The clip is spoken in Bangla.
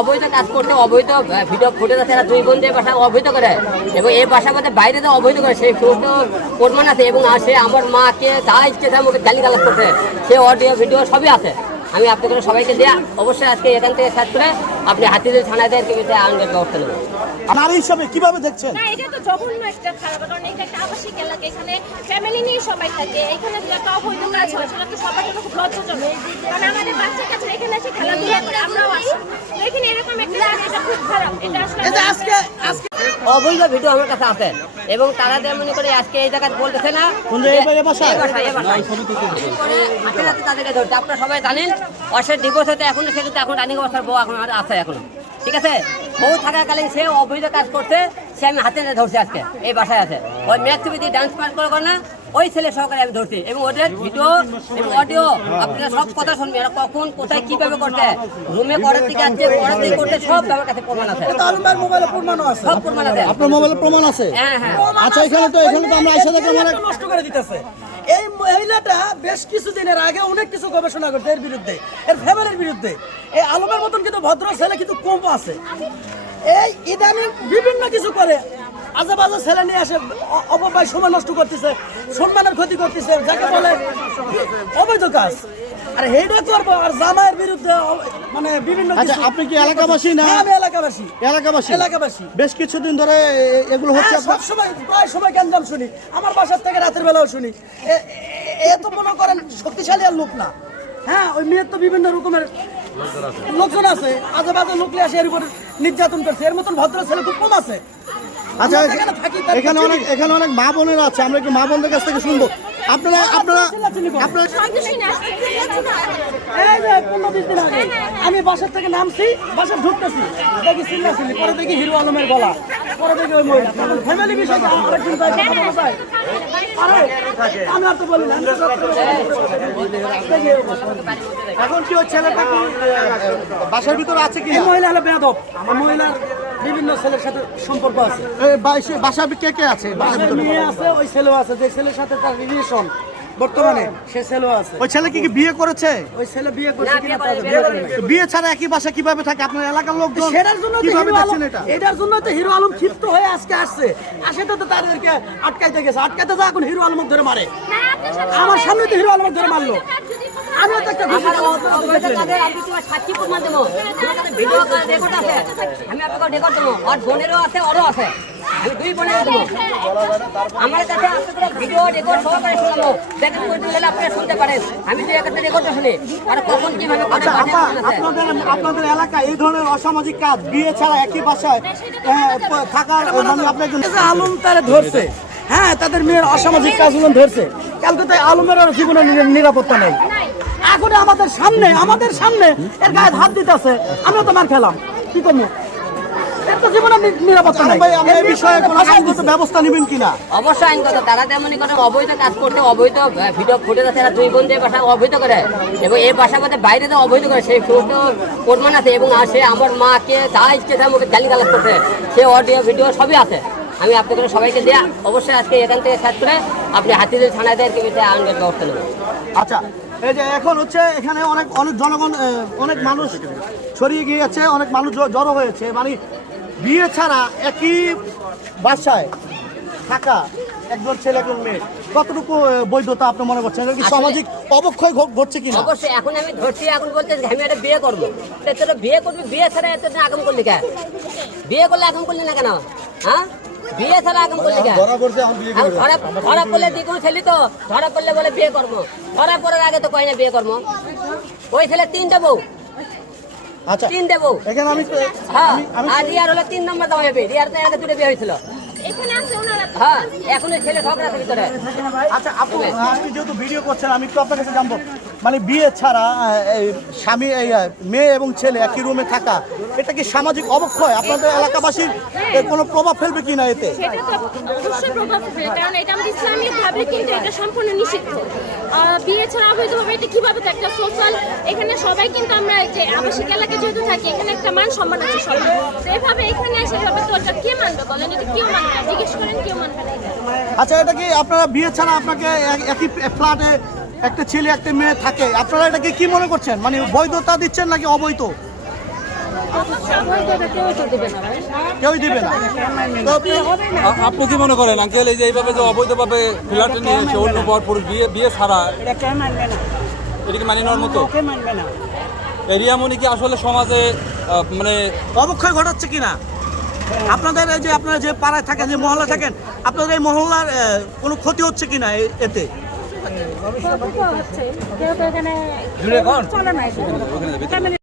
অবৈধ কাজ করতে অবৈধ ভিডিও ফুটে আছে, এরা দুই বন্ধু বাসা অবৈধ করে। এবং এই বাসা করতে বাইরে তো অবৈধ করে। সেই ফুটো প্রমাণ আছে এবং সে আমার মাকে তা ইচ্ছে মুখে গালি গালাজ করছে। সে অডিও ভিডিও সবই আছে। আমি আপনাদের সবাইকে দেয়া অবশ্যই আজকে এখান থেকে সার্চ করে আপনি হাতিদের থানায় দেয় কিন্তু আইনের ব্যবস্থা নেবেন। নারী হিসাবে কীভাবে দেখছেন? না এটা তো জঘন্য একটা খারাপ কারণ এটা একটা আবাসিক এলাকা এখানে ফ্যামিলি নিয়ে সবাই থাকে এখানে যে একটা অবৈধ কাজ হয় সেটা তো সবার জন্য খুব লজ্জাজনক। কারণ আমাদের বাচ্চা কাছে এখানে এসে খেলাধুলা করে আমরাও আসি। এখানে এরকম একটা এটা খুব খারাপ এটা আসলে আজকে আজকে অবৈধ ভিডিও আমার কাছে আছে। এবং তারা যে মনে করে আজকে এই জায়গায় বলতেছে না তাদেরকে আপনারা সবাই জানেন অসের ডিভোর্স হতে এখনও সে কিন্তু এখন রানিং অবস্থার বউ এখন আছে এখন। ঠিক আছে? বউ থাকাকালীন সে অবৈধ কাজ করছে। সে আমি হাতে নিয়ে ধরছি আজকে এই বাসায় আছে। ওই ম্যাথ ছবি দিয়ে ডান্স পাস করে না ওই ছেলে সহকারে আমি ধরছি। এবং ওদের ভিডিও এবং অডিও আপনারা সব কথা শুনবেন এরা কখন কোথায় কীভাবে করতে রুমে করার দিকে আছে করার দিকে করতে সব আমার কাছে প্রমাণ আছে। মোবাইলে প্রমাণও আছে। সব প্রমাণ আছে। আপনার মোবাইলে প্রমাণ আছে? হ্যাঁ হ্যাঁ। আচ্ছা এখানে তো এখানে তো আমরা এসে দেখলাম অনেক নষ্ট করে দিতেছে। এই মহিলাটা বেশ কিছুদিনের আগে অনেক কিছু গবেষণা করছে এর বিরুদ্ধে এর ফ্যামিলির বিরুদ্ধে। এই আলমের মতন কিন্তু ভদ্র ছেলে কিন্তু কম আছে। এই ইদানিং বিভিন্ন কিছু করে। আজে বাজে ছেলে নিয়ে আসে অপব্যয় সময় নষ্ট করতেছে সম্মানের ক্ষতি করতেছে যাকে বলে অবৈধ কাজ। আর হেডে করব আর জামাইয়ের বিরুদ্ধে মানে বিভিন্ন আচ্ছা আপনি কি এলাকাবাসী না? হ্যাঁ, আমি এলাকাবাসী। এলাকাবাসী? এলাকাবাসী। বেশ কিছুদিন ধরে এগুলো হচ্ছে হ্যাঁ, আপনার সবসময় প্রায় সময় গ্যাঞ্জাম শুনি। আমার বাসার থেকে রাতের বেলাও শুনি। এ তো মনে করেন শক্তিশালী আর লোক না। হ্যাঁ ওই মেয়ের তো বিভিন্ন রকমের লোকজন আছে। আজেবাজে লোক লোকলে আসে এর উপর নির্যাতন করছে। এর মতন ভদ্র ছেলে খুব কম আছে। আচ্ছা এখানে অনেক এখানে অনেক মা বোনেরা আছে আমরা একটু মা বোনদের কাছ থেকে শুনব। আপনারা আপনারা আপনারা সন্তোষী না। আসতে এই পনেরো বিশ দিন আগে আমি বাসার থেকে নামছি বাসা ঢুকতেছি। দেখি চিল্লা চিল্লি পরে দেখি হিরো আলমের গলা। পরে দেখি ওই মহিলা। ফ্যামিলি বিষয় আরেকজন কথা আমি আর তো বলি না। এখন কি ওই ছেলেটা কি? বাসার ভিতরে আছে কি মহিলা হলো বেয়াদব। এই মহিলার বিভিন্ন ছেলের সাথে সম্পর্ক আছে। বাসা কে কে আছে? মেয়ে আছে ওই ছেলেও আছে। যে ছেলের সাথে তার রিলেশন বর্তমানে সে ছেলেও আছে। ওই ছেলে কি কি বিয়ে করেছে? ওই ছেলে বিয়ে করছে কিনা ছাড়া একই বাসা কীভাবে থাকে? আপনার এলাকার লোক সেটার জন্য কীভাবে দেখছেন এটা? এটার জন্য তো হিরো আলম ক্ষিপ্ত হয়ে আজকে আসছে। আসে তো তাদেরকে আটকাইতে গেছে। আটকাইতে যা এখন হিরো আলম ধরে মারে। আমার সামনে তো হিরো আলম ধরে মারলো। আমিও তো একটা আমি তোমার সাক্ষী প্রমাণ দেবো। ভিডিও রেকর্ড আছে। আমি আপনাকে রেকর্ড দেবো। আর বোনেরও আছে ওরও আছে। আমি দুই বোনের দেবো। আমার কাছে আপনাদের ভিডিও রেকর্ড সহকারে শোনাবো। দেখেন করতে গেলে আপনারা শুনতে পারেন। আমি দুই একটা রেকর্ড শুনি। আর কখন কীভাবে আচ্ছা আপা আপনাদের আপনাদের এলাকায় এই ধরনের অসামাজিক কাজ বিয়ে ছাড়া একই বাসায় থাকার মানে আপনি একজন আলম তারা ধরছে। হ্যাঁ তাদের মেয়ের অসামাজিক কাজগুলো ধরছে। কালকে তো আলমের আর জীবনের নিরাপত্তা নেই। এখন আমাদের সামনে আমাদের সামনে এর গায়ে হাত দিতেছে। আমরা তো মার খেলাম। কি করব? আইনগত। ব্যবস্থা নেবেন কিনা? অবশ্যই আইনগত তারা তেমনই করে অবৈধ কাজ করতে অবৈধ ভিডিও আছে এরা দুই বাসা অবৈধ করে। এবং এই বাসা মধ্যে বাইরে তো অবৈধ করে সেই প্রমাণ আছে। এবং সে আমার মাকে যা ইচ্ছে তার মুখে গালি গালাজ করছে সে অডিও ভিডিও সবই আছে। আমি আপনাদের সবাইকে দেয়া অবশ্যই আজকে এখান থেকে সার্চ করে আপনি হাতিদের থানায় দেয় আইনের ব্যবস্থা নেবেন। আচ্ছা এই যে এখন হচ্ছে এখানে অনেক অনেক জনগণ অনেক মানুষ ছড়িয়ে গিয়েছে অনেক মানুষ জড়ো হয়েছে। মানে বিয়ে ছাড়া একই বাসায় থাকা একজন ছেলে একজন মেয়ে কতটুকু বৈধতা আপনি মনে করছেন? কি সামাজিক অবক্ষয় ঘটছে কিনা? অবশ্যই এখন আমি ধরছি এখন বলতে আমি একটা বিয়ে করব। তো তোরা বিয়ে করবি বিয়ে ছাড়া এত আগম করলি কেন বিয়ে করলে আগম করলি না কেন? হ্যাঁ? বিয়ে ছাড়া করলি এখন ধরা দ্বিগুণ ছেলে তো? ধরা পড়লে বলে বিয়ে করব। ধরা পড়ার আগে তো কয় না বিয়ে করব? ওই ছেলে তিনটে বউ। আচ্ছা এখানে আমি হ্যাঁ আর রিয়ার হলো তিন নম্বর দাম হবে রিয়ার তো আগে দুটো বিয়ে হয়েছিল। এখানে হ্যাঁ এখন ছেলে ঝগড়া ভিতরে আচ্ছা আপু আপনি যেহেতু ভিডিও করছেন আমি একটু আপনার কাছে জানব। মানে বিয়ে ছাড়া স্বামী মেয়ে এবং ছেলে একই রুমে থাকা এটা কি সামাজিক অবক্ষয়? আপনাদের এলাকাবাসীর কোনো প্রভাব ফেলবে কিনা এতে? সেটা তো অবশ্যই প্রভাব ফেলে কারণ এটা আমাদের ইসলামিক ভাবে কিন্তু এটা সম্পূর্ণ নিষিদ্ধ। বিয়ে ছাড়া অবৈধভাবে এটা কীভাবে একটা সোশ্যাল এখানে সবাই কিন্তু আমরা যে আবাসিক এলাকায় যেহেতু থাকি এখানে একটা মান সম্মান আছে সবার। এভাবে এখানে এসে এভাবে তো কে মানবে বলেন? এটা কেউ মানবে না। জিজ্ঞেস করেন কেউ মানবে না আচ্ছা এটা কি আপনারা বিয়ে ছাড়া আপনাকে এক- একই ফ্ল্যাটে একটা ছেলে একটা মেয়ে থাকে? আপনারা এটাকে কি মনে করছেন? মানে বৈধতা দিচ্ছেন নাকি অবৈধ? কেউই দিবে না আপনি কি মনে করেন আঙ্কেল এই যে এইভাবে যে অবৈধভাবে ফ্ল্যাটে নিয়ে এসে অন্য পর পুরুষ বিয়ে বিয়ে ছাড়া এটা কে মানবে না? এটা কি মানিয়ে নেওয়ার মতো? কে মানবে না? এই রিয়ামণি কি আসলে সমাজে মানে অবক্ষয় ঘটাচ্ছে কিনা আপনাদের এই যে আপনারা যে পাড়ায় থাকেন যে মহল্লা থাকেন আপনাদের এই মহল্লার কোনো ক্ষতি হচ্ছে কিনা এতে? কেউ তো এখানে চলে না